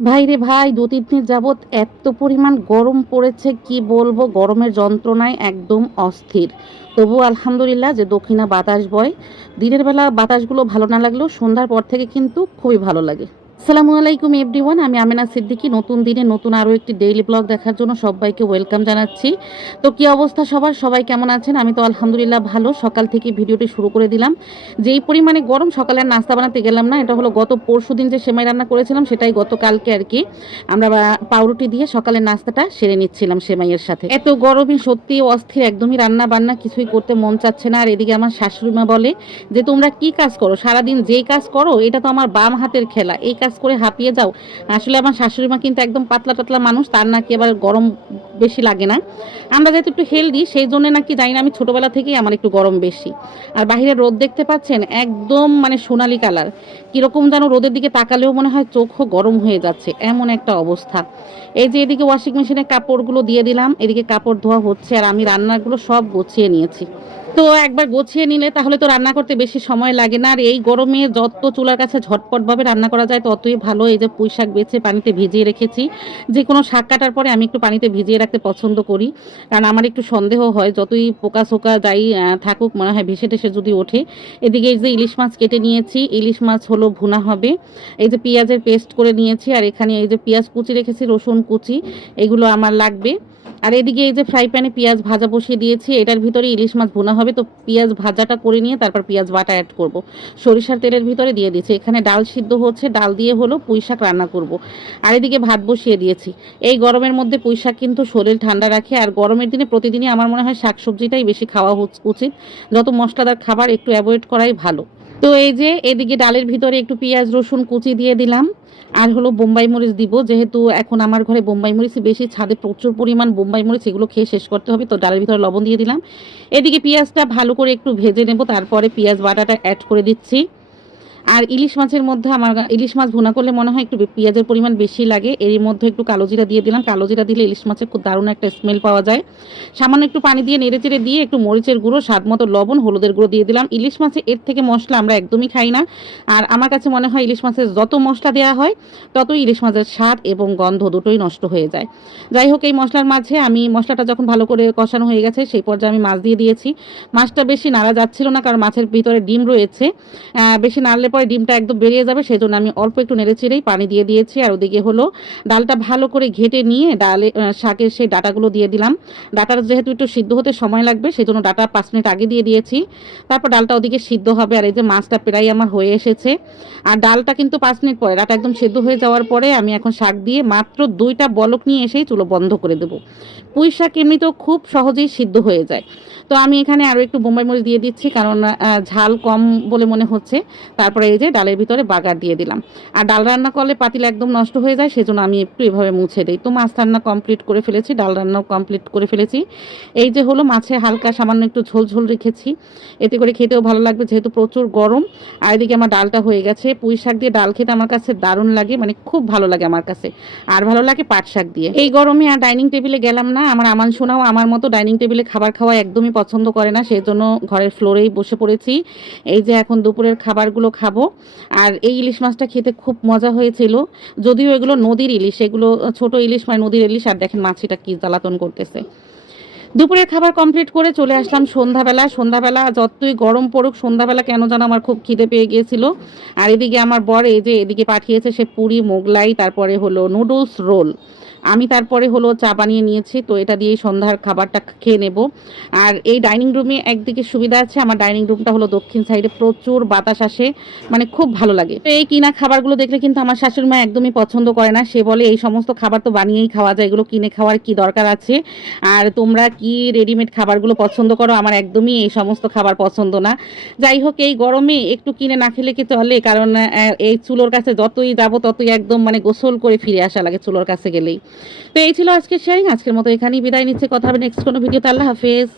ভাই রে ভাই দু তিন দিন যাবৎ এত পরিমাণ গরম পড়েছে, কি বলব? গরমের যন্ত্রণায় একদম অস্থির। তবু আলহামদুলিল্লাহ যে দক্ষিণা বাতাস বয়। দিনের বেলা বাতাসগুলো ভালো না লাগলেও সন্ধ্যার পর থেকে কিন্তু খুবই ভালো লাগে। সালামু আলাইকুম এভরিওয়ান, আমি আমেনা সিদ্দিকি। নতুন দিনে নতুন আরও একটি ডেইলি ব্লগ দেখার জন্য সবাইকে ওয়েলকাম জানাচ্ছি। তো কি অবস্থা সবার? সবাই কেমন আছেন? আমি তো আলহামদুলিল্লাহ ভালো। সকাল থেকে ভিডিওটি শুরু করে দিলাম। যেই পরিমাণে গরম, সকালে নাস্তা বানাতে গেলাম না। এটা হলো গত পরশু দিন যে সেমাই রান্না করেছিলাম, সেটাই গতকালকে আর কি। আমরা পাউরুটি দিয়ে সকালের নাস্তাটা সেরে নিচ্ছিলাম সেমাইয়ের সাথে। এত গরমই সত্যি অস্থির, একদমই রান্না বান্না কিছুই করতে মন চাচ্ছে না। আর এদিকে আমার শাশুড়ি মা বলে যে, তোমরা কি কাজ করো? সারাদিন যেই কাজ করো, এটা তো আমার বাম হাতের খেলা। এই কাজ করে হাঁপিয়ে যাও। আসলে আমার শাশুড়ি মা কিন্তু একদম পাতলা টাতলা মানুষ, তার নাকি আবার গরম বেশি লাগে না। আমরা যেহেতু একটু হেলদি সেই জন্য নাকি জানি না, আমি ছোটোবেলা থেকেই আমার একটু গরম বেশি। আর বাইরে রোদ দেখতে পাচ্ছেন, একদম মানে সোনালি কালার। কীরকম যেন রোদের দিকে তাকালেও মনে হয় চোখও গরম হয়ে যাচ্ছে, এমন একটা অবস্থা। এই যে এদিকে ওয়াশিং মেশিনে কাপড়গুলো দিয়ে দিলাম, এদিকে কাপড় ধোয়া হচ্ছে, আর আমি রান্নাগুলো সব গুছিয়ে নিয়েছি। তো একবার গোছিয়ে নিলে তাহলে তো রান্না করতে বেশি সময় লাগে না। আর এই গরমে যত চুলার কাছে ঝটপটভাবে রান্না করা যায়, ততই ভালো। এই যে পুঁই শাক বেছে পানিতে ভিজিয়ে রেখেছি। যে কোনো শাক কাটার পরে আমি একটু পানিতে ভিজিয়ে রাখতে পছন্দ করি। কারণ আমার একটু সন্দেহ হয়, যতই পোকা সোকা যাই থাকুক, মনে হয় ভেসে টেসে যদি ওঠে। এদিকে এই যে ইলিশ মাছ কেটে নিয়েছি। ইলিশ মাছ হলো ভুনা হবে। এই যে পেঁয়াজের পেস্ট করে নিয়েছি। আর এখানে এই যে পেঁয়াজ কুচি রেখেছি, রসুন কুচি, এগুলো আমার লাগবে। আর এদিকে এই যে ফ্রাই প্যানে পেঁয়াজ ভাজা বসিয়ে দিয়েছি, এটার ভিতরে ইলিশ মাছ ভুনা হবে, তো পেঁয়াজ ভাজাটা করে নিয়ে তারপর পেঁয়াজ বাটা অ্যাড করব। সরিষার তেলের ভিতরে দিয়ে দিয়েছি, এখানে ডাল সিদ্ধ হচ্ছে, ডাল দিয়ে হলো পুঁই শাক রান্না করব। আর এদিকে ভাত বসিয়ে দিয়েছি। এই গরমের মধ্যে পুঁই শাক কিন্তু শরীর ঠান্ডা রাখে, আর গরমের দিনে প্রতিদিনই আমার মনে হয় শাক সবজিটাই বেশি খাওয়া উচিত। যত মশলাদার খাবার একটু অ্যাভয়েড করাই ভালো। তো এই যে এদিকে ডালের ভিতরে একটু পেঁয়াজ, রসুন কুচি দিয়ে দিলাম। আর হলো বোম্বাই মরিচ দিব, যেহেতু এখন আমার ঘরে বোম্বাই মরিচ বেশি, ছাদে প্রচুর পরিমাণ বোম্বাই মরিচ, এগুলো খেয়ে শেষ করতে হবে। তো ডালের ভিতরে লবণ দিয়ে দিলাম। এদিকে পেঁয়াজটা ভালো করে একটু ভেজে নেব, তারপরে পেঁয়াজ বাটাটা অ্যাড করে দিচ্ছি। আর ইলিশ মাছের মধ্যে আমার ইলিশ মাছ ভুনা করলে মনে হয় একটু পেঁয়াজের পরিমাণ বেশি লাগে। এর মধ্যে একটু কালো জিরা দিয়ে দিলাম। কালো জিরা দিলে ইলিশ মাছের খুব দারুণ একটা স্মেল পাওয়া যায়। সামান্য একটু পানি দিয়ে নেড়ে চেড়ে দিয়ে একটু মরিচের গুঁড়ো, স্বাদ মতো লবণ, হলুদের গুঁড়ো দিয়ে দিলাম। ইলিশ মাছে এর থেকে মশলা আমরা একদমই খাই না। আর আমার কাছে মনে হয় ইলিশ মাছের যত মশলা দেওয়া হয়, ততই ইলিশ মাছের স্বাদ এবং গন্ধ দুটোই নষ্ট হয়ে যায়। যাই হোক, এই মশলার মাঝে আমি মশলাটা যখন ভালো করে কষানো হয়ে গেছে, সেই পর্যায়ে আমি মাছ দিয়ে দিয়েছি। মাছটা বেশি নাড়া যাচ্ছিল না, কারণ মাছের ভিতরে ডিম রয়েছে। বেশি নাড়লে পরে ডিমটা একদম বেরিয়ে যাবে সেই জন্য আমি অল্প একটু নেড়ে চেড়েই পানি দিয়ে দিয়েছি। আর ওদিকে হলো ডালটা ভালো করে ঘেটে নিয়ে ডালে শাকের সেই ডাটাগুলো দিয়ে দিলাম। ডাটার যেহেতু একটু সিদ্ধ হতে সময় লাগবে সেই জন্য ডাটা পাঁচ মিনিট আগে দিয়ে দিয়েছি। তারপর ডালটা ওদিকে সিদ্ধ হবে, আর এই যে মাছটা প্রায় আমার হয়ে এসেছে। আর ডালটা কিন্তু পাঁচ মিনিট পরে ডাটা একদম সেদ্ধ হয়ে যাওয়ার পরে আমি এখন শাক দিয়ে মাত্র দুইটা বলক নিয়ে এসেই চুলো বন্ধ করে দেবো। পুঁই শাক এমনিতেও খুব সহজেই সিদ্ধ হয়ে যায়। তো আমি এখানে আরও একটু বোম্বাই মরিচ দিয়ে দিচ্ছি, কারণ ঝাল কম বলে মনে হচ্ছে। তারপরে এই যে ডালের ভিতরে বাগার দিয়ে দিলাম। আর ডাল রান্না করলে পাতিল একদম নষ্ট হয়ে যায়, সেজন্য আমি একটু এভাবে মুছে দিই। তো মাছ রান্না কমপ্লিট করে ফেলেছি, ডাল রান্নাও কমপ্লিট করে ফেলেছি। এই যে হলো মাছে হালকা সামান্য একটু ঝোল ঝোল রেখেছি, এতে করে খেতেও ভালো লাগবে যেহেতু প্রচুর গরম। আর এদিকে আমার ডালটা হয়ে গেছে, পুঁই শাক দিয়ে ডাল খেতে আমার কাছে দারুণ লাগে মানে খুব ভালো লাগে আমার কাছে। আর ভালো লাগে পাট শাক দিয়ে। এই গরমে আর ডাইনিং টেবিলে গেলাম না, আমার আমান শোনাও আমার মতো ডাইনিং টেবিলে খাবার খাওয়া একদমই পছন্দ করে না সেই জন্য ঘরের ফ্লোরেই বসে পড়েছি। এই যে এখন দুপুরের খাবারগুলো খাব। আর এই ইলিশ মাছটা খেতে খুব মজা হয়েছিল। যদিও এগুলো নদীর ইলিশ, এগুলো ছোট ইলিশ মানে নদীর ইলিশ, আর দেখেন মাছিটা কি জ্বালাতন করতেছে। দুপুরের খাবার কমপ্লিট করে চলে আসলাম সন্ধ্যাবেলা। সন্ধ্যাবেলা যতই গরম পড়ুক, সন্ধ্যাবেলা কেন যেন আমার খুব খিদে পেয়ে গিয়েছিল। আর এদিকে আমার বর এই যে এদিকে পাঠিয়েছে সে পুরি, মোগলাই, তারপরে হলো নুডলস রোল আমি তারপরে হলো চা বানিয়ে নিয়েছি, তো এটা দিয়েই সন্ধ্যার খাবারটা খেয়ে নেব। আর এই ডাইনিং রুমে একদিকে সুবিধা আছে, আমার ডাইনিং রুমটা হলো দক্ষিণ সাইডে প্রচুর বাতাস আসে মানে খুব ভালো লাগে। তো এই কিনা খাবারগুলো দেখলে কিন্তু আমার শাশুড়ি মা একদমই পছন্দ করে না, সে বলে এই সমস্ত খাবার তো বানিয়েই খাওয়া যায়, এগুলো কিনে খাওয়ার কি দরকার আছে? আর তোমরা কি রেডিমেড খাবারগুলো পছন্দ করো? আমার একদমই এই সমস্ত খাবার পছন্দ না। যাই হোক, এই গরমে একটু কিনে না খেলে কি চলে? কারণ এই চুলোর কাছে যতই যাব ততই একদম মানে গোসল করে ফিরে আসা লাগে চুলোর কাছে গেলেই। তো এই ছিল আজকের শেয়ারিং আজকের মতো এখানেই বিদায় নিচ্ছে। কথা হবে নেক্সট কোনো ভিডিওতে। আল্লাহ হাফেজ।